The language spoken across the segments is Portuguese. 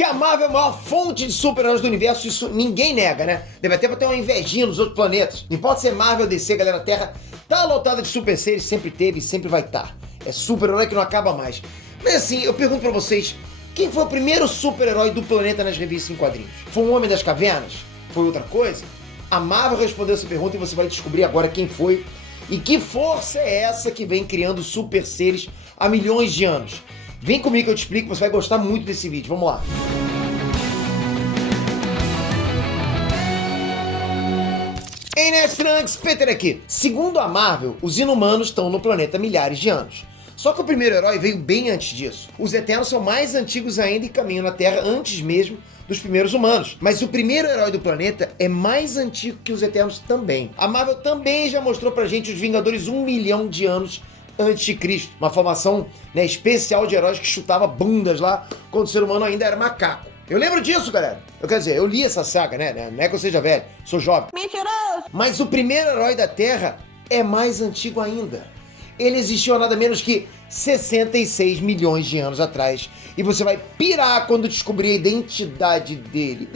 Que a Marvel é a maior fonte de super-heróis do universo, isso ninguém nega, né? Deve até ter uma invejinha nos outros planetas. Não importa se é Marvel ou DC, galera, a Terra tá lotada de super seres, sempre teve e sempre vai estar. É super-herói que não acaba mais. Mas assim, eu pergunto pra vocês, quem foi o primeiro super-herói do planeta nas revistas em quadrinhos? Foi um Homem das Cavernas? Foi outra coisa? A Marvel respondeu essa pergunta e você vai descobrir agora quem foi e que força é essa que vem criando super seres há milhões de anos. Vem comigo que eu te explico, você vai gostar muito desse vídeo. Vamos lá. Ei, Nerdfranks, Peter aqui. Segundo a Marvel, os Inumanos estão no planeta há milhares de anos. Só que o primeiro herói veio bem antes disso. Os Eternos são mais antigos ainda e caminham na Terra antes mesmo dos primeiros humanos. Mas o primeiro herói do planeta é mais antigo que os Eternos também. A Marvel também já mostrou pra gente os Vingadores 1 milhão de anos antes de Cristo. Uma formação, né, especial de heróis que chutava bundas lá quando o ser humano ainda era macaco. Eu lembro disso, galera. Quer dizer, eu li essa saga, né? Não é que eu seja velho, sou jovem. Mentiroso! Mas o primeiro herói da Terra é mais antigo ainda. Ele existiu há nada menos que 66 milhões de anos atrás. E você vai pirar quando descobrir a identidade dele.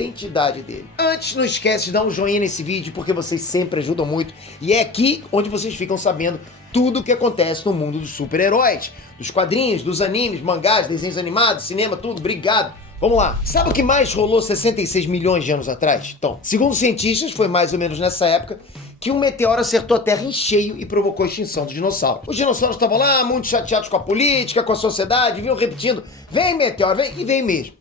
Antes, não esquece de dar um joinha nesse vídeo, porque vocês sempre ajudam muito. E é aqui onde vocês ficam sabendo tudo o que acontece no mundo dos super-heróis. Dos quadrinhos, dos animes, mangás, desenhos animados, cinema, tudo. Obrigado. Vamos lá. Sabe o que mais rolou 66 milhões de anos atrás? Então, segundo cientistas, foi mais ou menos nessa época que um meteoro acertou a Terra em cheio e provocou a extinção dos dinossauros. Os dinossauros estavam lá, muito chateados com a política, com a sociedade, vinham repetindo, vem meteoro, vem, e veio mesmo.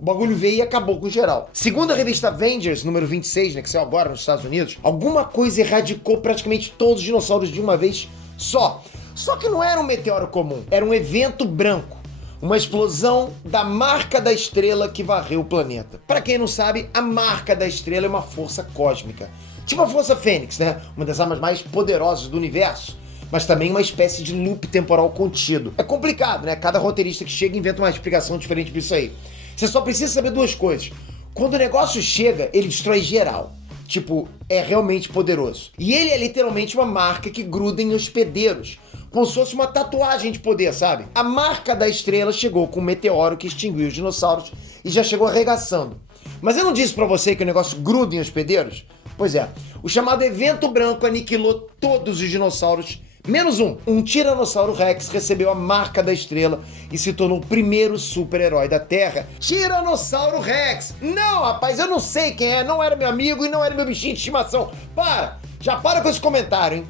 O bagulho veio e acabou com geral. Segundo a revista Avengers, número 26, né, que saiu agora nos Estados Unidos, alguma coisa erradicou praticamente todos os dinossauros de uma vez só. Só que não era um meteoro comum, era um evento branco. Uma explosão da marca da estrela que varreu o planeta. Pra quem não sabe, a marca da estrela é uma força cósmica. Tipo a Força Fênix, né? Uma das armas mais poderosas do universo. Mas também uma espécie de loop temporal contido. É complicado, né? Cada roteirista que chega inventa uma explicação diferente disso aí. Você só precisa saber duas coisas. Quando o negócio chega, ele destrói geral. Tipo, é realmente poderoso. E ele é literalmente uma marca que gruda em hospedeiros. Como se fosse uma tatuagem de poder, sabe? A marca da estrela chegou com um meteoro que extinguiu os dinossauros e já chegou arregaçando. Mas eu não disse pra você que o negócio gruda em hospedeiros? Pois é, o chamado evento branco aniquilou todos os dinossauros, menos um. Um Tiranossauro Rex recebeu a marca da estrela e se tornou o primeiro super-herói da Terra. Tiranossauro Rex! Não, rapaz, eu não sei quem é, não era meu amigo e não era meu bichinho de estimação. Para! Já para com esse comentário, hein?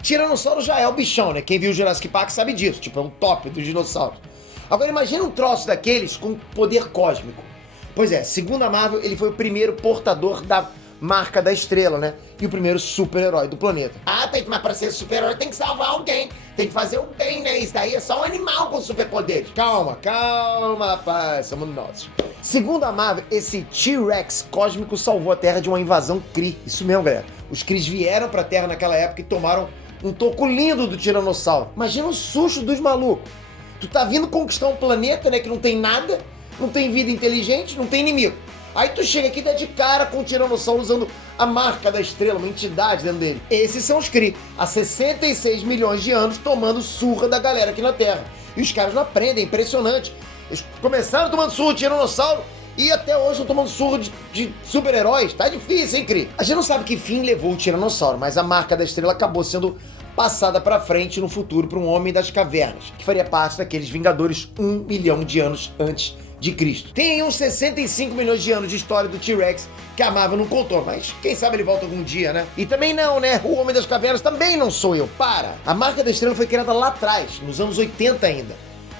Tiranossauro já é o bichão, né? Quem viu o Jurassic Park sabe disso, tipo, é o top dos dinossauros. Agora imagina um troço daqueles com poder cósmico. Pois é, segundo a Marvel, ele foi o primeiro portador da marca da estrela, né? E o primeiro super-herói do planeta. Ah, mas pra ser super-herói tem que salvar alguém, tem que fazer o bem, né? Isso daí é só um animal com superpoderes. Calma, rapaz, somos nós. Segundo a Marvel, esse T-Rex cósmico salvou a Terra de uma invasão Kree. Isso mesmo, galera. Os Krees vieram pra Terra naquela época e tomaram um toco lindo do Tiranossauro. Imagina o susto dos malucos. Tu tá vindo conquistar um planeta, né, que não tem nada, não tem vida inteligente, não tem inimigo. Aí tu chega aqui e dá de cara com o Tiranossauro usando a marca da estrela, uma entidade dentro dele. Esses são os Kree, há 66 milhões de anos tomando surra da galera aqui na Terra. E os caras não aprendem, é impressionante. Eles começaram tomando surra de Tiranossauro e até hoje estão tomando surra de super-heróis. Tá difícil, hein, Kree? A gente não sabe que fim levou o Tiranossauro, mas a marca da estrela acabou sendo passada pra frente no futuro para um Homem das Cavernas, que faria parte daqueles Vingadores 1 milhão de anos antes de Cristo. Tem aí uns 65 milhões de anos de história do T-Rex que a Marvel não contou, mas quem sabe ele volta algum dia, né? E também não, né? O Homem das Cavernas também não sou eu, para! A marca da estrela foi criada lá atrás, nos anos 80 ainda,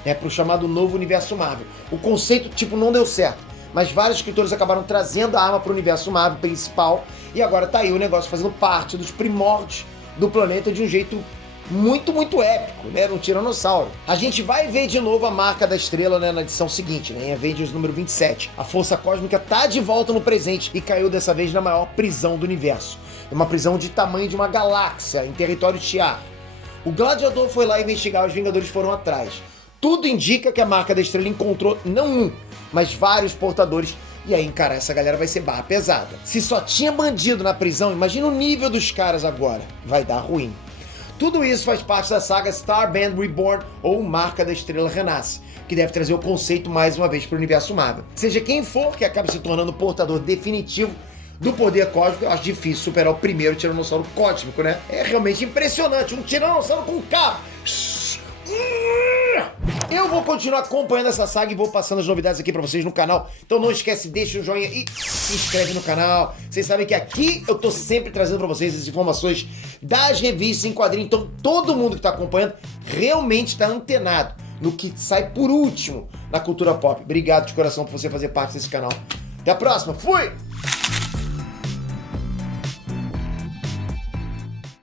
né? Pro chamado novo universo Marvel. O conceito, tipo, não deu certo, mas vários escritores acabaram trazendo a arma pro universo Marvel principal e agora tá aí o negócio fazendo parte dos primórdios do planeta de um jeito muito, muito épico, né? No Tiranossauro. A gente vai ver de novo a marca da estrela, né, na edição seguinte, né? Em Avengers número 27. A força cósmica tá de volta no presente e caiu dessa vez na maior prisão do universo. Uma prisão de tamanho de uma galáxia, em território Shi'ar. O Gladiador foi lá investigar, os Vingadores foram atrás. Tudo indica que a marca da estrela encontrou não um, mas vários portadores. E aí, cara, essa galera vai ser barra pesada. Se só tinha bandido na prisão, imagina o nível dos caras agora. Vai dar ruim. Tudo isso faz parte da saga Starband Reborn, ou Marca da Estrela Renasce, que deve trazer o conceito mais uma vez para o universo Marvel. Seja quem for que acabe se tornando o portador definitivo do poder cósmico, eu acho difícil superar o primeiro Tiranossauro cósmico, né? É realmente impressionante, um Tiranossauro com K. Eu vou continuar acompanhando essa saga e vou passando as novidades aqui pra vocês no canal. Então não esquece, deixa o joinha e se inscreve no canal. Vocês sabem que aqui eu tô sempre trazendo pra vocês as informações das revistas em quadrinho. Então todo mundo que tá acompanhando realmente tá antenado no que sai por último na cultura pop. Obrigado de coração por você fazer parte desse canal. Até a próxima, fui!